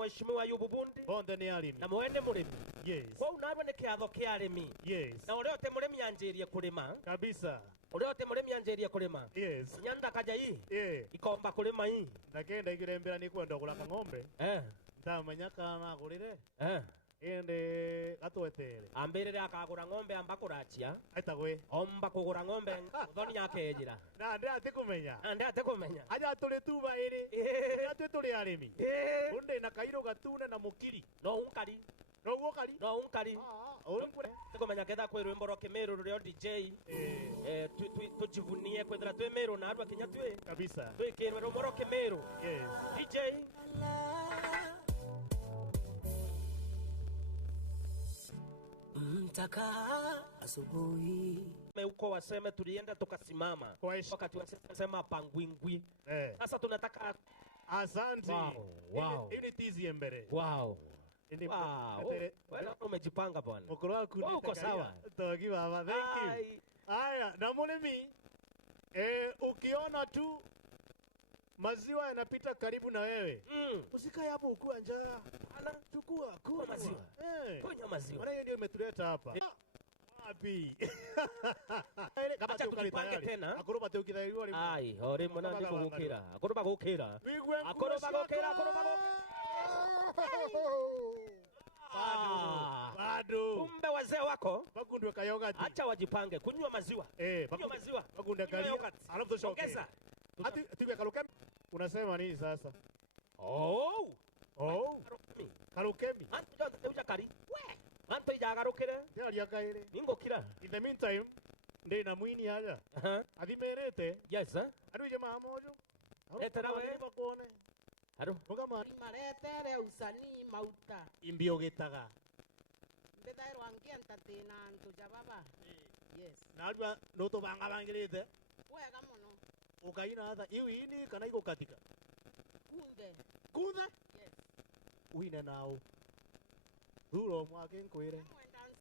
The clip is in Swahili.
mheshimiwa Ayubu Bundi Bonde ni arimi. na mwene murimi. Yes. Kwa unabwe ni kiatho kia arimi. Yes. Na ule ote murimi anjirie kulima. Kabisa. Ule ote murimi anjirie kulima. Yes. Nyanda kaja hii. Ikomba kulima hii. Nakenda ikirembera ni kwenda kulaka ng'ombe. Ntamenya kana agurire. Ende gatwetere. Ambirire akagura ng'ombe amba kurachia. Aitagwe. Omba kugura ng'ombe thoni yake ejira. Na ndi atikumenya. Ndi atikumenya. Aja tuli tuba iri. Ati tuli arimi. Unde na kairo gatune na mukiri. No unkari. No unkari. No unkari. Unkure. Tikumenya ketha kwi rwimbo rwa Kimeru rurio DJ. Tujivunie kwethira twi Meru na andu akinya twi. Kabisa. Twikirwe rwimbo rwa Kimeru. Yes. DJ. Mtaka asubuhi uko waseme tulienda tukasimama wakati wasema pangwingwi. Sasa tunataka asante. Wow. Ili tizi mbele. Wow. Wewe umejipanga bwana. Mkoro wako ni uko sawa. Togi baba. Thank you. Haya, na mulimi ukiona tu maziwa yanapita karibu na wewe. Usikae hapo ukua njaa. Chukua kunywa maziwa. Kunywa maziwa. Maana hiyo ndio imetuleta hapa. Wapi? Kama tukipange tena. Akoroba tukithaiwa limu. Ai, hori mwana ndi kugukira. Akoroba gukira. Akoroba gukira. Bado. Kumbe wazee wako bagundwe ka yogurt. Acha wajipange kunywa maziwa. Kunywa maziwa. Bagundwe ka yogurt. Alafu toshoke. Ongeza. Ati tiwe kalukemi. Unasema nini sasa? Kalukemi. Antu uja kari. We. Antu ijagarukire. Ndia liakaire. Ningokira. In the meantime, ndi na mwini haja. Athimerete. Yes, Adu jamaa mojo. Etera we bakone. Haro. Mugama maretere usani mauta. Imbio gitaga. Mbethairwa ngientatĩna antu jababa. Yes. Na andũ no tũbanga bangĩrĩte. Wega mũno. Ukaina hatha iu ini kana igukatika. Kunthe. Kunthe? Yes. Uine nao. Thuro mwake nkwire.